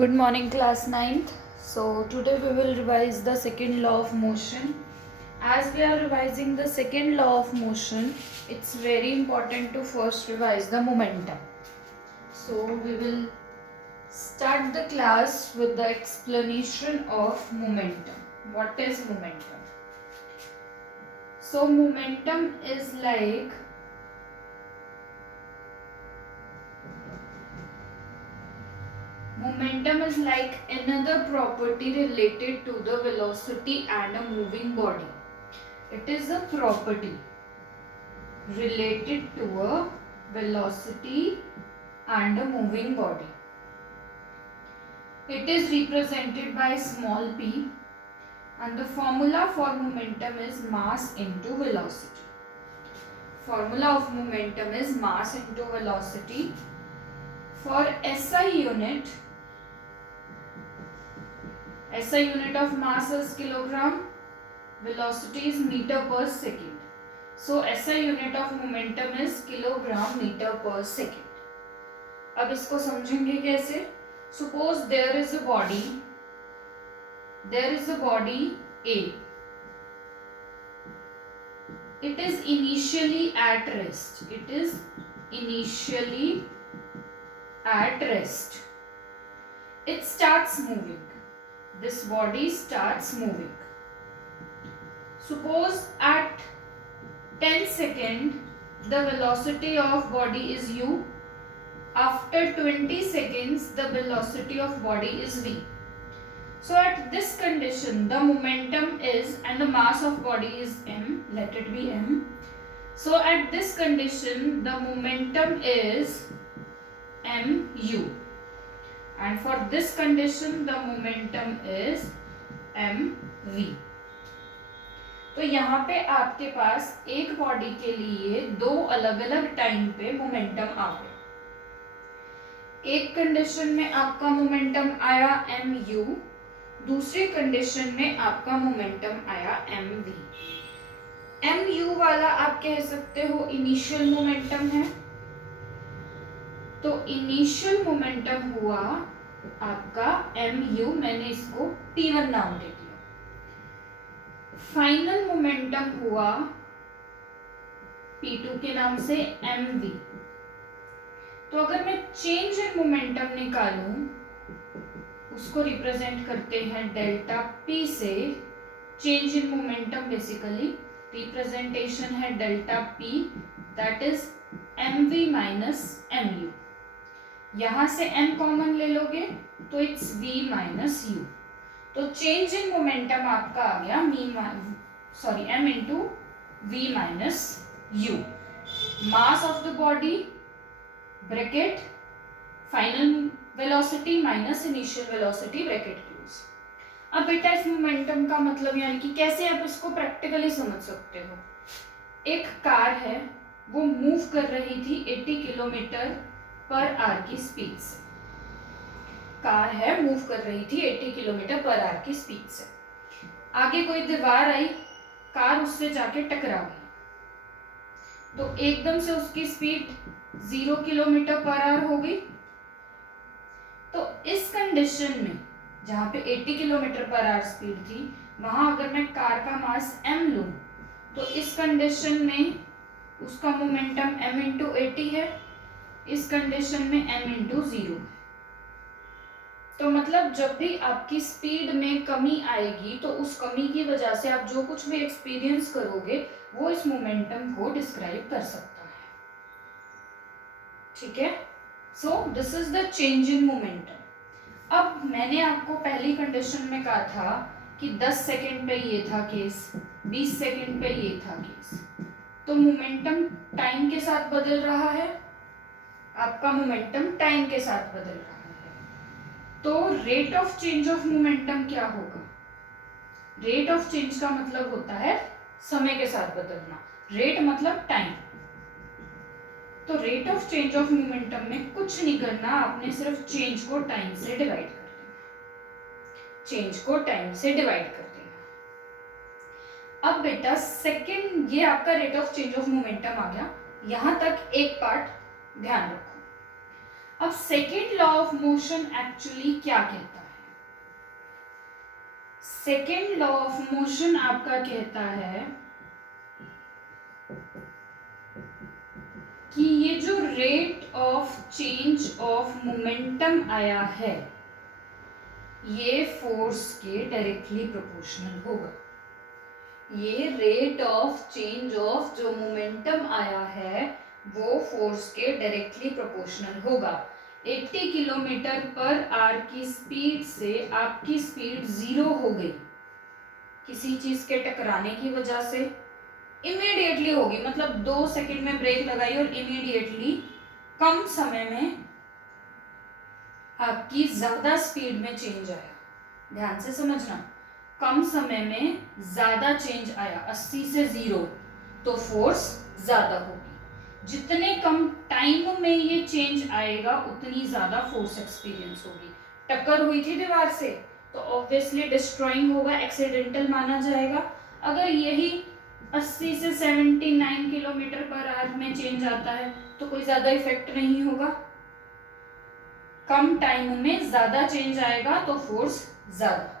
Good morning, class 9th. So, today we will revise the second law of motion. As we are revising the second law of motion, it's very important to first revise the momentum. So, we will start the class with the explanation of momentum. What is momentum? So, momentum is like another property related to the velocity and a moving body. It is a property related to a velocity and a moving body. It is represented by small p, and the formula for momentum is mass into velocity. Formula of momentum is mass into velocity. For SI unit of mass is kilogram, velocity is meter per second. So SI unit of momentum is kilogram meter per second. अब इसको समझेंगे कैसे? Suppose there is a body A. It is initially at rest. It starts moving. This body starts moving. Suppose at 10 seconds the velocity of body is u. After 20 seconds the velocity of body is v. So at this condition the momentum is, and the mass of body is m, let it be m. So at this condition the momentum is mu, and for this condition the momentum is mv. तो यहाँ पे आपके पास एक body के लिए दो अलग अलग टाइम पे मोमेंटम आ गए. एक कंडीशन में आपका मोमेंटम आया mu, दूसरी कंडीशन में आपका मोमेंटम आया mv. mu वाला आप कह सकते हो इनिशियल मोमेंटम है, तो इनिशियल मोमेंटम हुआ आपका mu, मैंने इसको p1 नाम दे दिया. फाइनल मोमेंटम हुआ p2 के नाम से mv. तो अगर मैं चेंज इन मोमेंटम निकालूं, उसको रिप्रेजेंट करते हैं डेल्टा p से. Change in momentum basically representation है delta p, that is mv minus mu. यहां से m कॉमन ले लोगे तो इट्स v माइनस u. तो चेंज इन मोमेंटम आपका आ गया m into v minus u. Mass of the body bracket final velocity minus initial velocity bracket close. अब बेटा इस मोमेंटम का मतलब यानी कि कैसे आप इसको प्रैक्टिकली समझ सकते हो. एक कार है, वो मूव कर रही थी 80 किलोमीटर पर आवर की स्पीड से. कार है, मूव कर रही थी 80 किलोमीटर पर आवर की स्पीड से. आगे कोई दीवार आई, कार उससे जाके टकरा गई, तो एकदम से उसकी स्पीड 0 किलोमीटर पर आवर हो गई. तो इस कंडीशन में जहां पे 80 किलोमीटर पर आवर स्पीड थी, वहां अगर मैं कार का मास m लूं, तो इस कंडीशन में उसका मोमेंटम m इंटू 80 है, इस कंडीशन में m इंटू 0. तो मतलब जब भी आपकी स्पीड में कमी आएगी, तो उस कमी की वजह से आप जो कुछ भी एक्सपीरियंस करोगे वो इस मोमेंटम को डिस्क्राइब कर सकता है. ठीक है. So this is the change in momentum. अब मैंने आपको पहली कंडीशन में कहा था कि 10 सेकेंड पे ये था केस, 20 सेकेंड पे ये था केस. तो मोमेंटम टाइम के साथ बदल रहा है, आपका मोमेंटम टाइम के साथ बदल रहा है. तो rate of change of momentum क्या होगा? रेट ऑफ चेंज का मतलब होता है समय के साथ बदलना. रेट मतलब टाइम. तो rate of change of momentum में कुछ नहीं करना, आपने सिर्फ चेंज को टाइम से डिवाइड कर देना. अब बेटा सेकंड, ये आपका rate of change of momentum आ गया. यहां तक एक पार्ट ध्यान रखो. अब second law of motion actually क्या कहता है? सेकेंड लॉ ऑफ मोशन आपका कहता है कि ये जो rate of change of momentum आया है ये फोर्स के डायरेक्टली प्रोपोर्शनल होगा। ये रेट ऑफ चेंज ऑफ जो मोमेंटम आया है वो फोर्स के डायरेक्टली प्रोपोर्शनल होगा। 80 किलोमीटर पर आवर की स्पीड से आपकी स्पीड 0 हो गई किसी चीज के टकराने की वजह से, इमीडिएटली होगी, मतलब 2 सेकंड में ब्रेक लगाई और इमीडिएटली कम समय में आपकी ज्यादा स्पीड में चेंज आया। ध्यान से समझना, कम समय में ज्यादा चेंज आया 80 से 0 तो फोर्स ज्यादा होगी। जितने कम टाइम में ये चेंज आएगा उतनी ज्यादा फोर्स एक्सपीरियंस होगी। टक्कर हुई थी दीवार से तो ऑब्वियसली डिस्ट्रॉइंग होगा, एक्सीडेंटल माना जाएगा। अगर यही 80 से 79 किलोमीटर पर आवर में चेंज आता है तो कोई ज्यादा इफेक्ट नहीं होगा। कम टाइम में ज्यादा चेंज आएगा तो फोर्स ज्यादा।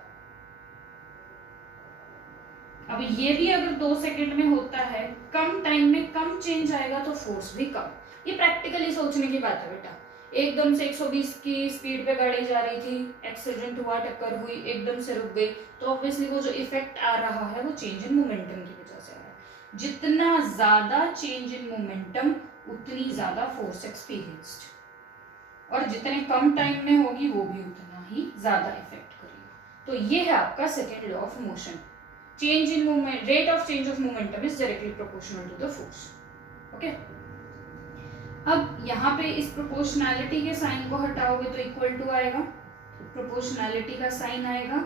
अब ये भी अगर 2 सेकंड में होता है, कम टाइम में कम चेंज आएगा तो फोर्स भी कम। ये प्रैक्टिकली सोचने की बात है बेटा। एकदम से 120 की स्पीड पे गाड़ी जा रही थी, एक्सीडेंट हुआ, टक्कर हुई, एकदम से रुक गई तो ऑब्वियसली वो जो इफेक्ट आ रहा है वो चेंज इन मोमेंटम की वजह से आ रहा है। जितना ज्यादा चेंज इन मोमेंटम उतनी ज्यादा फोर्स एक्सपीरियंस्ड, और जितने कम टाइम में होगी वो भी उतना ही ज्यादा इफेक्ट करेगा। तो ये है आपका second law of motion. Change in moment, rate of change of momentum is directly proportional to the force. Okay, अब यहाँ पे इस प्रोपोर्शनैलिटी के साइन को हटाओगे तो इक्वल टू आएगा, प्रोपोर्शनैलिटी का साइन आएगा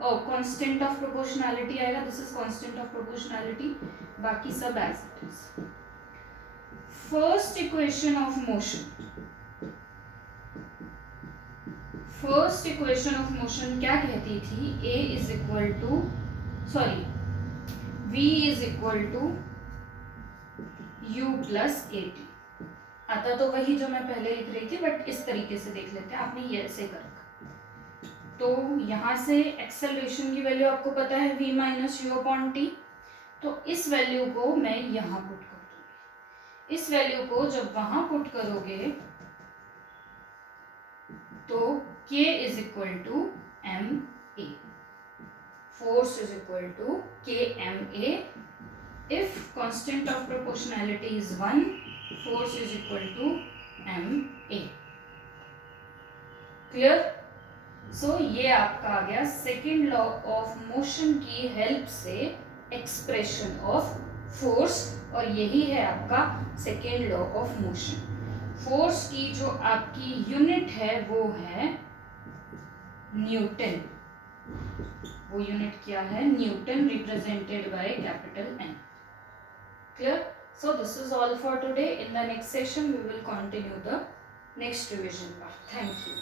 और कांस्टेंट ऑफ प्रोपोर्शनैलिटी आएगा। This is constant of proportionality, बाकी सब as it is. First equation of motion, first equation of motion क्या कहती थी? A is equal to V is equal to U plus AT। आता तो वही जो मैं पहले लिख रही थी बट इस तरीके से देख लेते हैं। आपने ये ऐसे कर रखा तो यहां से एक्सेलरेशन की वैल्यू आपको पता है V minus you upon T, तो इस वैल्यू को मैं यहां पुट कर दूंगी। इस वैल्यू को जब वहां पुट करोगे तो K is equal to M A, force is equal to K M A. If constant of proportionality is 1, force is equal to M A. Clear? So ये आपका आ गया सेकेंड लॉ ऑफ मोशन की help से expression of force, और यही है आपका second law of motion. Force की जो आपकी यूनिट है वो है न्यूटन। वो यूनिट क्या है? Newton, represented by capital N। Clear? So this is all for today. In the next session we will continue the next revision part. Thank you.